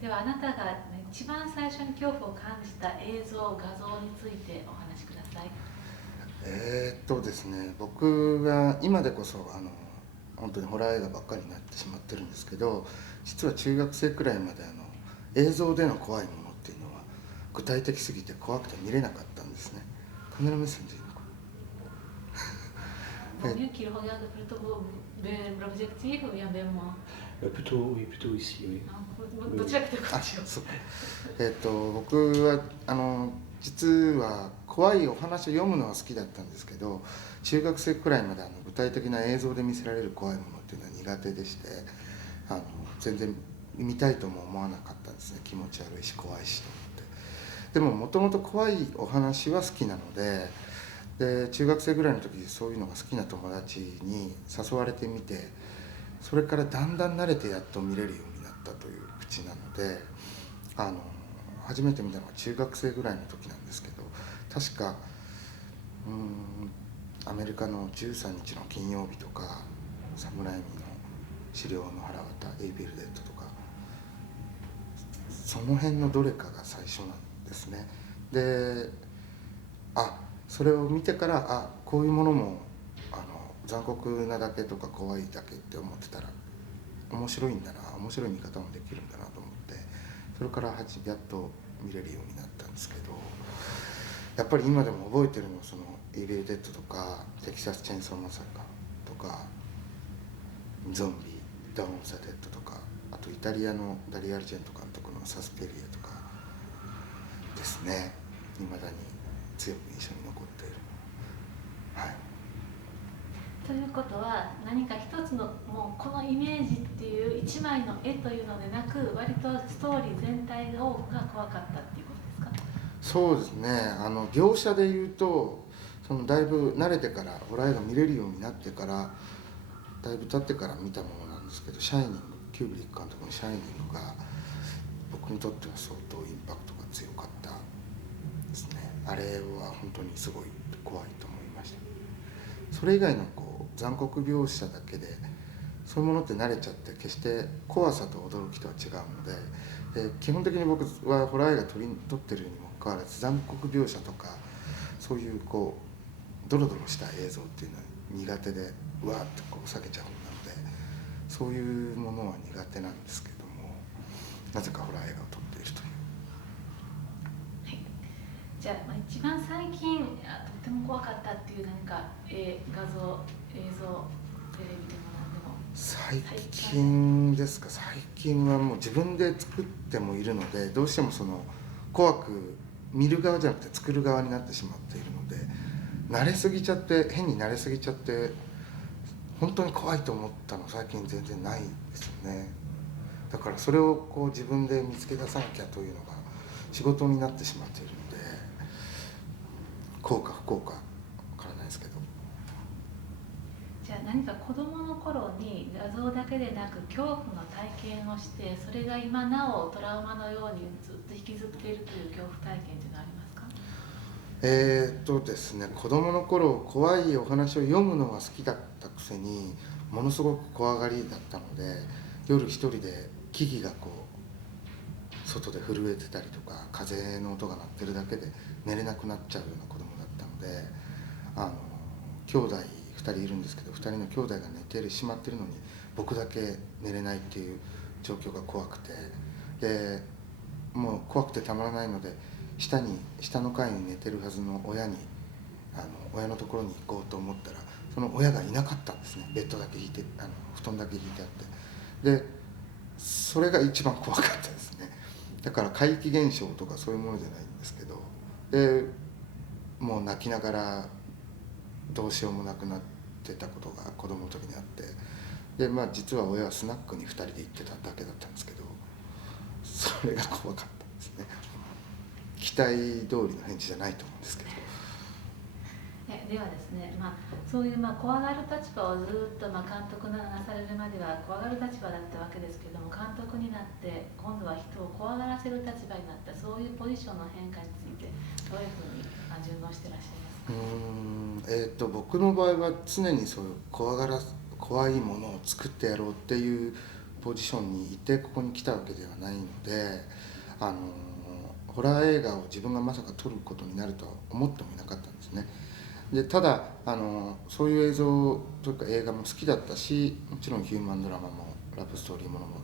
ではあなたが一番最初に恐怖を感じた映像、画像についてお話しください。ですね、僕が今でこそ本当にホラー映画ばっかりになってしまってるんですけど、実は中学生くらいまで映像での怖いものっていうのは具体的すぎて怖くて見れなかったんですね。カメラ目線でいいのかな。 Vaut mieux qu'il regarde plutôt l'objectif ou bien bien moi. Plutôt, oui, plutôt ici, oui. どちらかというとこっちを。そうか。僕は実は怖いお話を読むのは好きだったんですけど、中学生くらいまで具体的な映像で見せられる怖いものっていうのは苦手でして、全然見たいとも思わなかったんですね。気持ち悪いし怖いしと思って。でももともと怖いお話は好きなので、中学生ぐらいの時そういうのが好きな友達に誘われてみて、それからだんだん慣れてやっと見れるようになったという口なので、初めて見たのは中学生ぐらいの時なんですけど、確かアメリカの13日の金曜日とか、サムライミの資料の腹渡、エイビル・デッドとか、その辺のどれかが最初なんですね。で、それを見てからこういうものも残酷なだけとか怖いだけって思ってたら面白いんだな、面白い見方もできるんだなと思って、それからやっと見れるようになったんですけど、やっぱり今でも覚えてるのはそのエイビル・デッドとかテキサス・チェーンソー・マサカとかゾンビ、ダウン・オブ・ザ・デッドとか、あとイタリアのダリア・アルジェント監督のサスペリアとかですね、いまだに強く印象に残っている。はい。ということは何か一つのもうこのイメージっていう一枚の絵というのでなく、割とストーリー全体が怖かったっていうことですか？そうですね、描写で言うとだいぶ慣れてからホラー映画見れるようになってからだいぶ経ってから見たものなんですけど、シャイニング、キューブリック監督のシャイニングが僕にとっては相当インパクトが強かったですね。あれは本当にすごい怖いと思いました。それ以外の残酷描写だけでそういうものって慣れちゃって決して怖さと驚きとは違うので、基本的に僕はホラー映画撮ってるにもかかわらず残酷描写とかそういうドロドロした映像っていうのは苦手でうわーって避けちゃうものなので、そういうものは苦手なんですけども、なぜかホラー映画を撮っているという。はい、じゃあ、一番最近とても怖かったっていう何か画像、映像、テレビでも何でも。最近ですか。最近はもう自分で作ってもいるので、どうしても怖く見る側じゃなくて作る側になってしまっているので、慣れすぎちゃって、変に慣れすぎちゃって本当に怖いと思ったの最近全然ないですよね。だからそれを自分で見つけ出さなきゃというのが仕事になってしまっているので、効か不効かわからないですけど。じゃあ何か子どもの頃に画像だけでなく恐怖の体験をして、それが今なおトラウマのようにずっと引きずっているという恐怖体験というのはありますか？ですね、子供の頃怖いお話を読むのが好きだったくせにものすごく怖がりだったので、夜一人で木々が外で震えてたりとか風の音が鳴ってるだけで寝れなくなっちゃうような子供だったので、兄弟2人いるんですけど、2人の兄弟が寝てしまってるのに僕だけ寝れないっていう状況が怖くて、でもう怖くてたまらないので下の階に寝てるはずの親のところに行こうと思ったら、その親がいなかったんですね。ベッドだけ引いて布団だけ引いてあって、でそれが一番怖かったですね。だから怪奇現象とかそういうものじゃないんですけど、でもう泣きながらどうしようもなくなってたことが子供の時にあって、で実は親はスナックに2人で行ってただけだったんですけど、それが怖かったですね。期待通りの返事じゃないと思うんですけど。ではですね、そういう怖がる立場をずっと監督なされるまでは怖がる立場だったわけですけれども、監督になって今度は人を怖がらせる立場になった、そういうポジションの変化についてどういうふうに順応してらっしゃいますか？僕の場合は常にそういう怖いものを作ってやろうっていうポジションにいてここに来たわけではないので、ホラー映画を自分がまさか撮ることになるとは思ってもいなかったんですね。でただそういう映像というか映画も好きだったし、もちろんヒューマンドラマもラブストーリーものも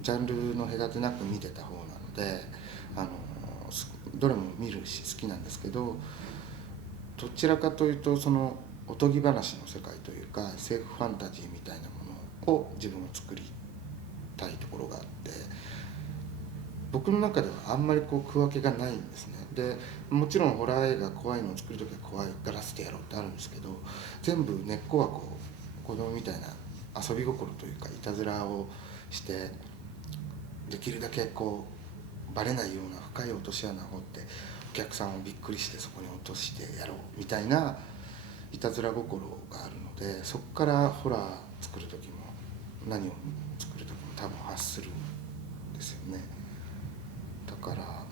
ジャンルの隔てなく見てた方なのでどれも見るし好きなんですけど、どちらかというとそのおとぎ話の世界というか SF ファンタジーみたいなものを自分は作りたいところがあって、僕の中ではあんまりこう区分けがないんですね。でもちろんホラー映画怖いのを作る時は怖いガラスでやろうってあるんですけど、全部根っこはこう子供みたいな遊び心というかいたずらをしてできるだけこうバレないような深い落とし穴を掘ってお客さんをびっくりしてそこに落としてやろうみたいないたずら心があるので、そこからホラー作る時も何を作る時も多分発するんですよね。だから、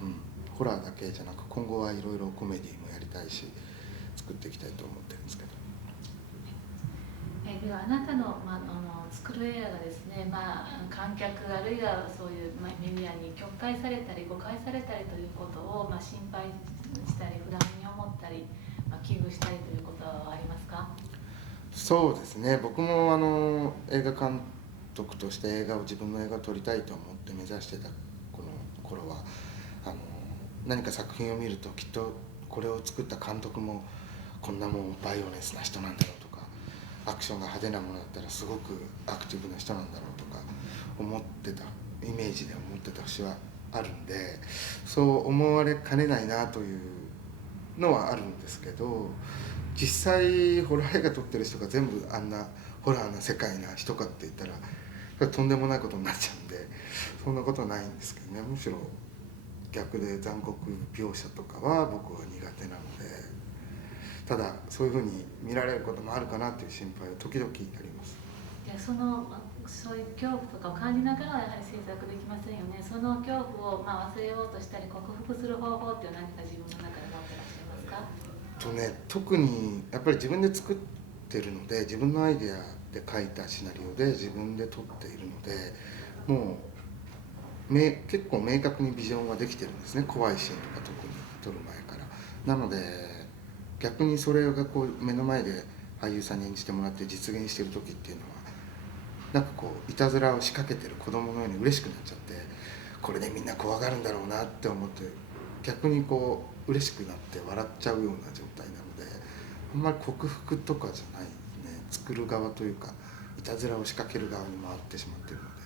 ホラーだけじゃなく今後はいろいろコメディもやりたいし作っていきたいと思ってるんですけど。ではあなたの、作る映画がですね、観客あるいはそういう、メディアに曲解されたり誤解されたりということを、心配したり不安に思ったり、危惧したりということはありますか？そうですね、僕も映画監督として自分の映画を撮りたいと思って目指してたこの頃は何か作品を見るときっとこれを作った監督もこんなもんバイオレンスな人なんだろうとか、アクションが派手なものだったらすごくアクティブな人なんだろうとか思ってたイメージで思ってた節はあるんで、そう思われかねないなというのはあるんですけど、実際ホラー映画撮ってる人が全部あんなホラーな世界な人かって言ったらとんでもないことになっちゃうんで、そんなことはないんですけどね。むしろ逆で残酷描写とかは僕は苦手なので、ただそういうふうに見られることもあるかなという心配は時々あります。そういう恐怖とかを感じながらやはり制作できませんよね。その恐怖を忘れようとしたり克服する方法っていうのは何か自分の中で持ってらっしゃいますか？特にやっぱり自分で作ってるので、自分のアイデアで書いたシナリオで自分で撮っているので、もう結構明確にビジョンはできてるんですね。怖いシーンとか特に撮る前から。なので逆にそれがこう目の前で俳優さんに演じてもらって実現してる時っていうのはなんかこういたずらを仕掛けてる子供のように嬉しくなっちゃって、これでみんな怖がるんだろうなって思って逆にこう嬉しくなって笑っちゃうような状態なので、あんまり克服とかじゃないね、作る側というかいたずらを仕掛ける側に回ってしまってるので。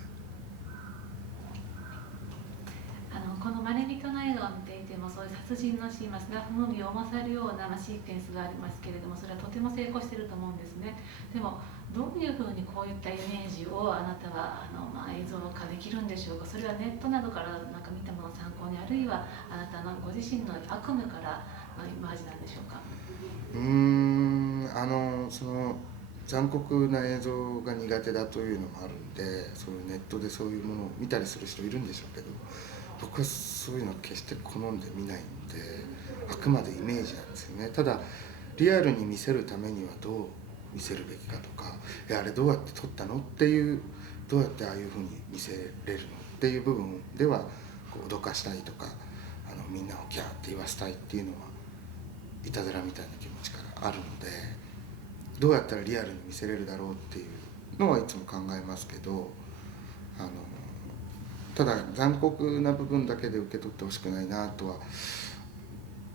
このマレビトの映画を見ていてもそういう殺人のシーン、スナフムービーを思わせるようなシークエンスがありますけれども、それはとても成功していると思うんですね。でもどういうふうにこういったイメージをあなたは映像化できるんでしょうか？それはネットなどから見たものを参考に、あるいはあなたのご自身の悪夢からのイマージなんでしょうか？その残酷な映像が苦手だというのもあるんで、そういうネットでそういうものを見たりする人いるんでしょうけど、僕はそういうの決して好んで見ないんで、あくまでイメージなんですよね。ただリアルに見せるためにはどう見せるべきかとか、あれどうやって撮ったのっていう、どうやってああいうふうに見せれるのっていう部分ではこう脅かしたいとかみんなをギャーって言わせたいっていうのはいたずらみたいな気持ちからあるので、どうやったらリアルに見せれるだろうっていうのはいつも考えますけど、ただ残酷な部分だけで受け取ってほしくないなとは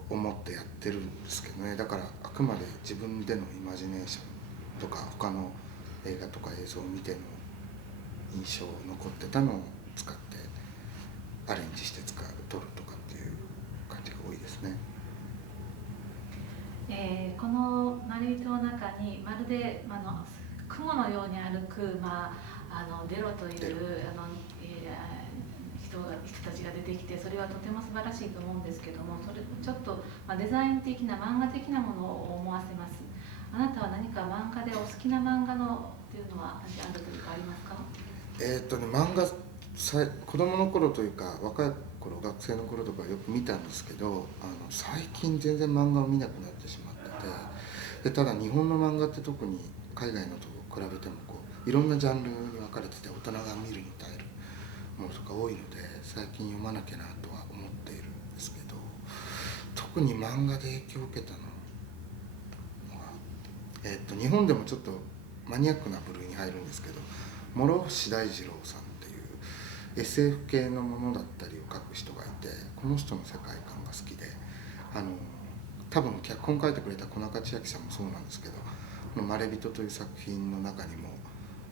思ってやってるんですけどね。だからあくまで自分でのイマジネーションとか他の映画とか映像を見ての印象残ってたのを使ってアレンジして撮るとかっていう感じが多いですね。このマレビトの中にまるで雲のように歩く、デロという人たちが出てきて、それはとても素晴らしいと思うんですけども、それちょっとデザイン的な漫画的なものを思わせます。あなたは何か漫画でお好きな漫画のっていうのはジャンルというかありますか？漫画子供の頃というか若い頃学生の頃とかよく見たんですけど、最近全然漫画を見なくなってしまってて、でただ日本の漫画って特に海外のと比べてもこういろんなジャンルに分かれてて、大人が見るに耐えるものとか多いので、最近読まなきゃなとは思っているんですけど、特に漫画で影響を受けたのは、日本でもちょっとマニアックな部類に入るんですけど、諸星大二郎さんっていう SF 系のものだったりを書く人がいて、この人の世界観が好きで、多分脚本書いてくれた小中千秋さんもそうなんですけど、この「まれびと」という作品の中にも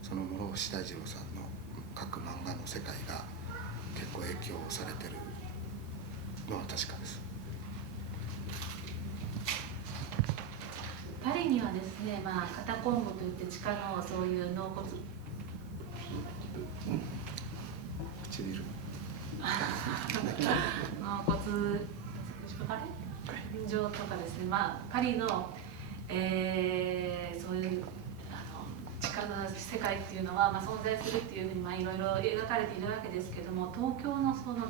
その諸星大二郎さんの書く漫画の世界が結構影響されてるのは確かです。パリにはですね、カタコンボといって地下のそういう納骨唇納骨場とかですね、パリの、そういう地下の世界っていうのは、存在するっていうふうにいろいろ描かれているわけですけども、東京のその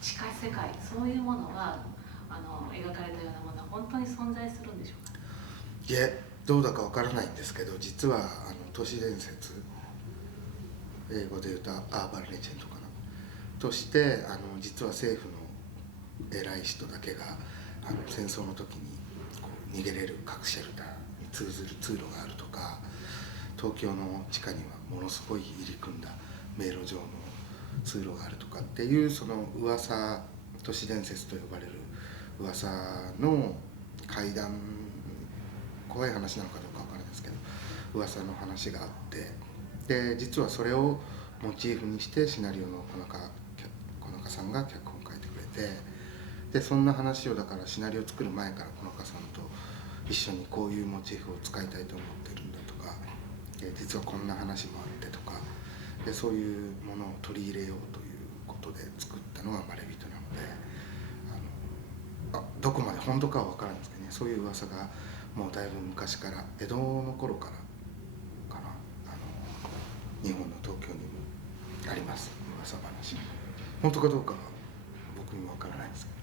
地下世界、そういうものは描かれたようなものは本当に存在するんでしょうか。いえ、どうだかわからないんですけど、実は都市伝説、英語で言うとアーバンレジェンドかなとして、実は政府の偉い人だけが戦争の時にこう逃げれる核シェルターに通ずる通路があるとか、東京の地下にはものすごい入り組んだ迷路状の通路があるとかっていう、その噂、都市伝説と呼ばれる噂の怪談、怖い話なのかどうかわからないですけど、噂の話があって、で実はそれをモチーフにしてシナリオの小中さんが脚本を書いてくれて、でそんな話をだからシナリオを作る前から小中さんと一緒にこういうモチーフを使いたいと思ってるんだとか、実はこんな話もあってとかで、そういうものを取り入れようということで作ったのが「まれびと」なので、どこまで本当かは分からないんですけどね、そういう噂がもうだいぶ昔から、江戸の頃からかな、日本の東京にもあります、噂話。本当かどうかは僕にも分からないですけど。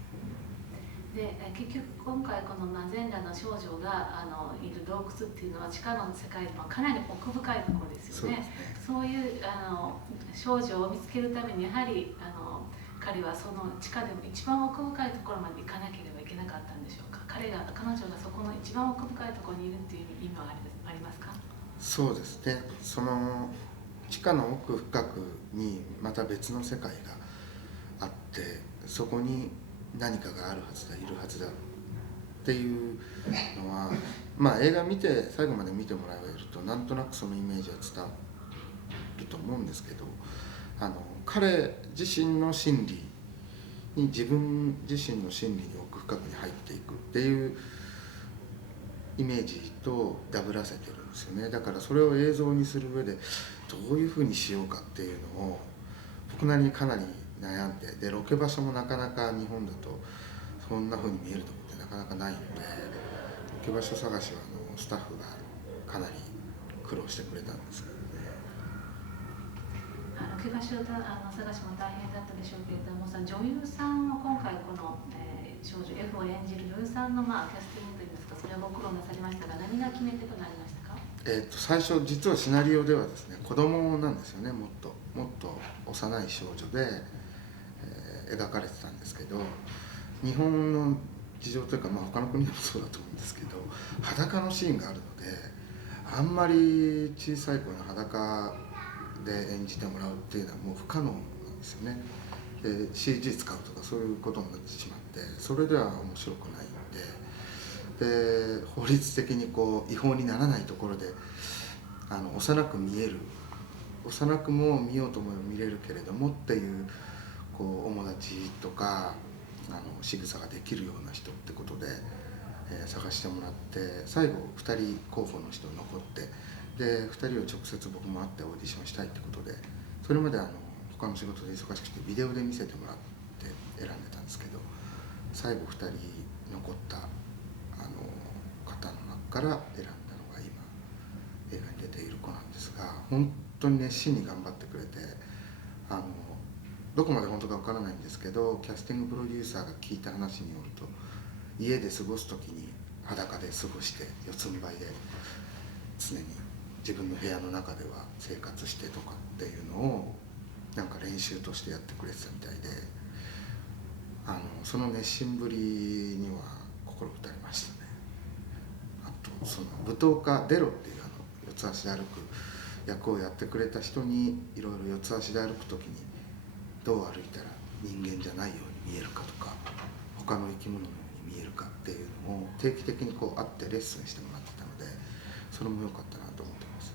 で結局今回この全裸の少女がいる洞窟っていうのは地下の世界でもかなり奥深いところですよね。そういう少女を見つけるためにやはり彼はその地下でも一番奥深いところまで行かなければいけなかったんでしょうか。彼女がそこの一番奥深いところにいるっていう意味はありますか。そうですね、その地下の奥深くにまた別の世界があって、そこに何かがあるはずだ、いるはずだっていうのは、映画見て最後まで見てもらえるとなんとなくそのイメージは伝わると思うんですけど、彼自身の心理に、自分自身の心理に奥深くに入っていくっていうイメージとダブらせてるんですよね。だからそれを映像にする上でどういうふうにしようかっていうのを僕なりにかなり悩んで、ロケ場所もなかなか日本だとそんな風に見えるところってなかなかないので、ロケ場所探しはスタッフがかなり苦労してくれたんですけどね。ロケ場所探しも大変だったでしょうけれども、女優さんを今回この、少女 F を演じる女優さんのキャスティングといいますか、それはご苦労なさりましたが、何が決め手となりましたか。最初実はシナリオではですね、子供なんですよね。もっと幼い少女で、描かれてたんですけど、日本の事情というか、他の国でもそうだと思うんですけど、裸のシーンがあるので、あんまり小さい子の裸で演じてもらうっていうのはもう不可能なんですよね。で CG 使うとかそういうことになってしまって、それでは面白くないので、法律的に違法にならないところで幼く見える、幼くも見ようと思えば見れるけれどもっていう面立ちとか仕草ができるような人ってことで、探してもらって、最後2人候補の人が残って、で2人を直接僕も会ってオーディションしたいってことで、それまで他の仕事で忙しくてビデオで見せてもらって選んでたんですけど、最後2人残った方の中から選んだのが今映画に出ている子なんですが、本当に熱心に頑張ってくれて、どこまで本当かわからないんですけど、キャスティングプロデューサーが聞いた話によると、家で過ごす時に裸で過ごして四つん這いで常に自分の部屋の中では生活してとかっていうのをなんか練習としてやってくれてたみたいで、その熱心ぶりには心打たれましたね。あとその舞踏家デロっていう四つ足で歩く役をやってくれた人にいろいろ四つ足で歩く時にどう歩いたら人間じゃないように見えるかとか他の生き物のように見えるかっていうのを定期的にこう会ってレッスンしてもらってたので、それも良かったなと思ってます。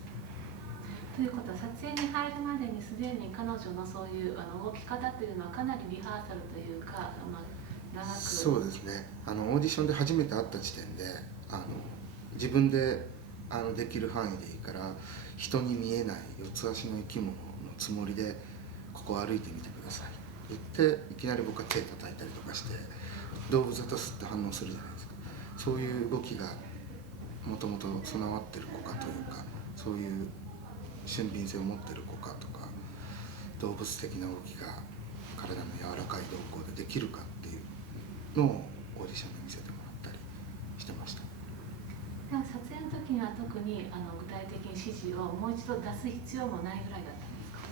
ということは撮影に入るまでにすでに彼女のそういう動き方というのはかなりリハーサルというか、長く。そうですね。オーディションで初めて会った時点で自分でできる範囲でいいから人に見えない四つ足の生き物のつもりでここを歩いてみてください言っていきなり僕は手叩いたりとかして動物だとスッと反応するじゃないですか。そういう動きがもともと備わってる子かというか、そういう俊敏性を持ってる子かとか、動物的な動きが体の柔らかい動向でできるかっていうのをオーディションで見せてもらったりしてました。でも撮影の時には特に具体的に指示をもう一度出す必要もないぐらいだったんですか？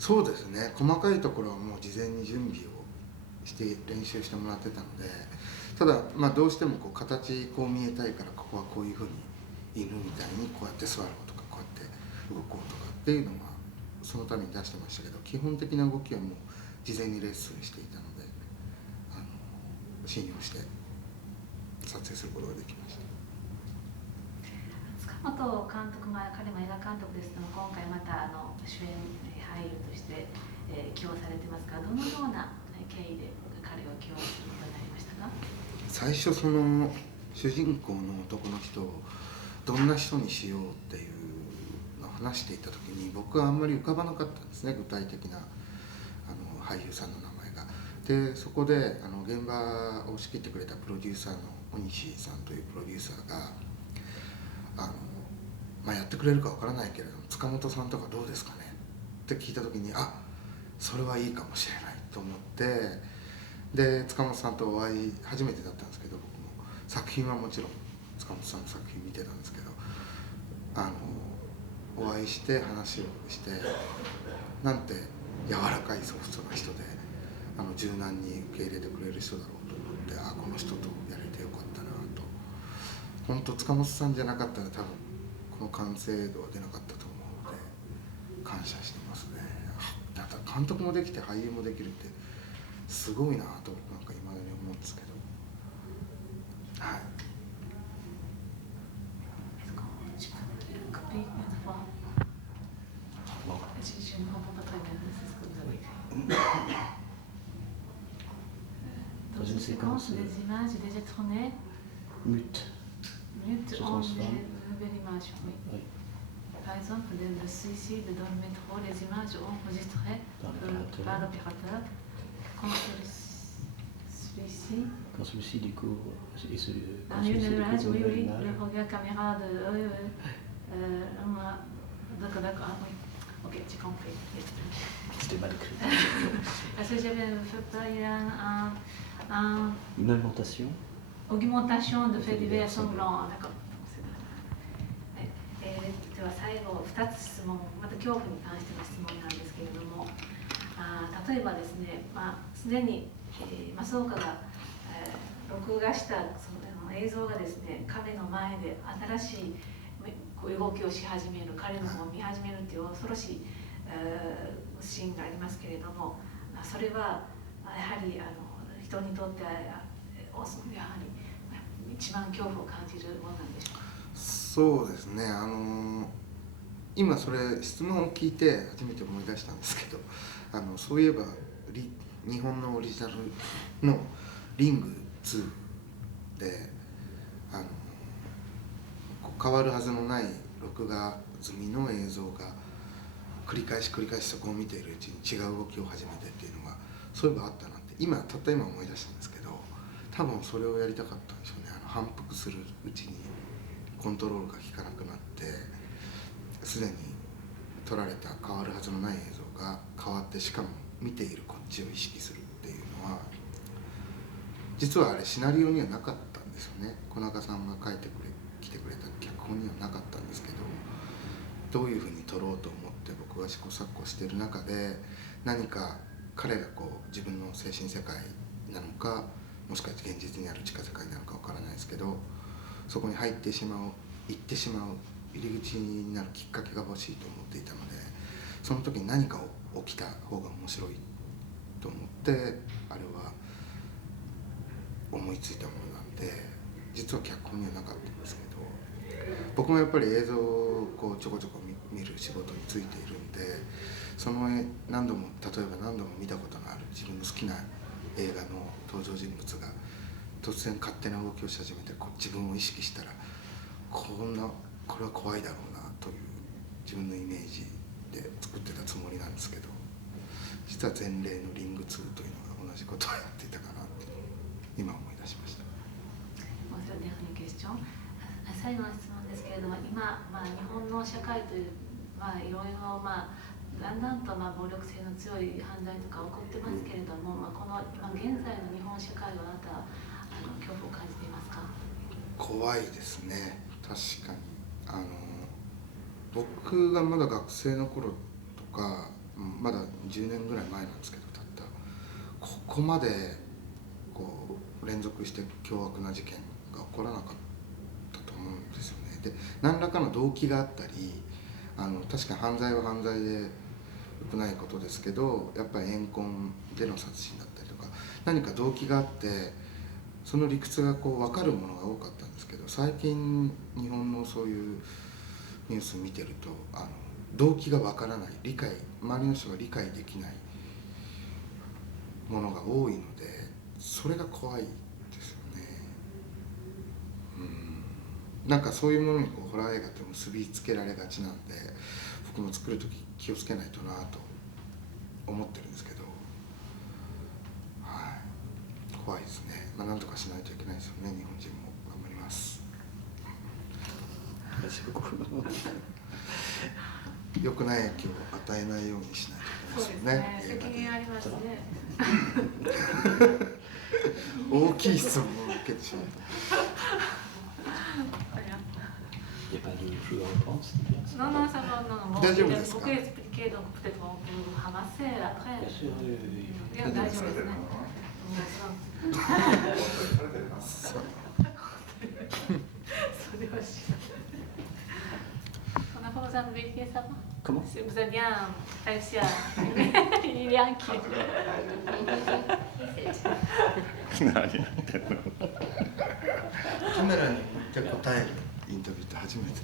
そうですね。細かいところはもう事前に準備をして練習してもらってたので、ただどうしてもこう形こう見えたいからここはこういうふうに犬みたいにこうやって座ろうとかこうやって動こうとかっていうのはそのために出してましたけど、基本的な動きはもう事前にレッスンしていたので信用して撮影することができました。塚本監督、彼も映画監督ですけども、今回また主演俳優として、起用されてますが、どのような経緯で彼を起用することになりましたか？最初その主人公の男の人をどんな人にしようっていうのを話していた時に僕はあんまり浮かばなかったんですね、具体的な俳優さんの名前が。でそこで現場を仕切ってくれたプロデューサーの小西さんというプロデューサーがやってくれるかわからないけれども塚本さんとかどうですかねって聞いた時にそれはいいかもしれないと思って、で塚本さんとお会い初めてだったんですけど、僕も作品はもちろん塚本さんの作品見てたんですけどお会いして話をしてなんて柔らかいソフトな人で柔軟に受け入れてくれる人だろうと思って、この人とやれてよかったなと。本当塚本さんじゃなかったら多分この完成度は出なかったと思うので感謝してますね。だから監督もできて俳優もできるってすごいなとなんか今だに思うんですけど、はい。Dans une séquence des images déjà tournées, mute. mute Se en transforme. nouvelle image. Oui. Oui. Par exemple, le suicide dans le métro, les images enregistrées par l'opérateur. Quand celui-ci. Quand celui-ci du coup Quand celui-ci découvre une image, le regard caméra de. D'accord, oui. Ok, j'ai compris. C'était mal écrit. Parce que j'avais fait pas, il y a Une augmentation de faits divers sanglants. D'accord. では最後2つ質問、また恐怖に関しての質問なんですけれども、例えばですね、すでに、増岡が、録画したその映像がですね、彼の前で新しいこう動きをし始める、彼の方を見始めるっていう恐ろしい、シーンがありますけれども、それはやはり人にとってはやはり一番恐怖を感じるものなんでしょうか？そうですね。今それ質問を聞いて初めて思い出したんですけど、そういえば日本のオリジナルのリング2で変わるはずのない録画済みの映像が繰り返しそこを見ているうちに違う動きを始めてっていうのがそういえばあったなってたった今思い出したんですけど、多分それをやりたかったんでしょうね。反復するうちにコントロールが効かなくなってすでに撮られた変わるはずのない映像が変わって、しかも見ているこっちを意識するっていうのは実はあれシナリオにはなかったんですよね。小中さんが書いてきてくれた脚本にはなかったんですけど、どういうふうに撮ろうと思って僕が試行錯誤している中で、何か彼がこう自分の精神世界なのか、もしかして現実にある地下世界なのかわからないですけど、そこに入ってしまう、行ってしまう入り口になるきっかけが欲しいと思っていたので、その時に何か起きた方が面白いと思って、あれは思いついたものなんで、実は脚本にはなかったんですけど、僕もやっぱり映像をこうちょこちょこ見る仕事についているんで、その例えば何度も見たことのある自分の好きな映画の登場人物が突然勝手な動きをし始めて、自分を意識したらこれは怖いだろうなという自分のイメージで作ってたつもりなんですけど、実は前例のリング2というのが同じことをやっていたかなって今思い出しました。最後の質問ですけれども、今、日本の社会という、いろいろ、だんだんと暴力性の強い犯罪とか起こってますけれども、この現在の日本社会はあなた恐怖を感じていますか？怖いですね、確かに。僕がまだ学生の頃とか、まだ10年ぐらい前なんですけど、ここまでこう連続して凶悪な事件が起こらなかったと思うんですよね。で、何らかの動機があったり、確かに犯罪は犯罪で良くないことですけど、やっぱり怨恨での殺人だったりとか、何か動機があって、その理屈がこう分かるものが多かったんですけど、最近日本のそういうニュース見てると、動機が分からない、周りの人が理解できないものが多いので、それが怖いですよね。なんかそういうものにホラー映画って結びつけられがちなんで、僕も作る時気をつけないとなと思ってるんですけど、怖いですね。なんとかしないといけないですよね。日本人も頑張ります。良くない影響を与えないようにしないといけないですよね。責任ありますね。大きい質問を受けてしまった。Non, non, ça va, non, non. J'ai beaucoup expliqué, donc peut-être on peut vous ramasser après. Bien, d'accord, on n'a pas besoin de vérifier ça va? Comment? Vous avez bien réussi à... Il est inquiet. カメラに向いて答えるインタビューって初めて。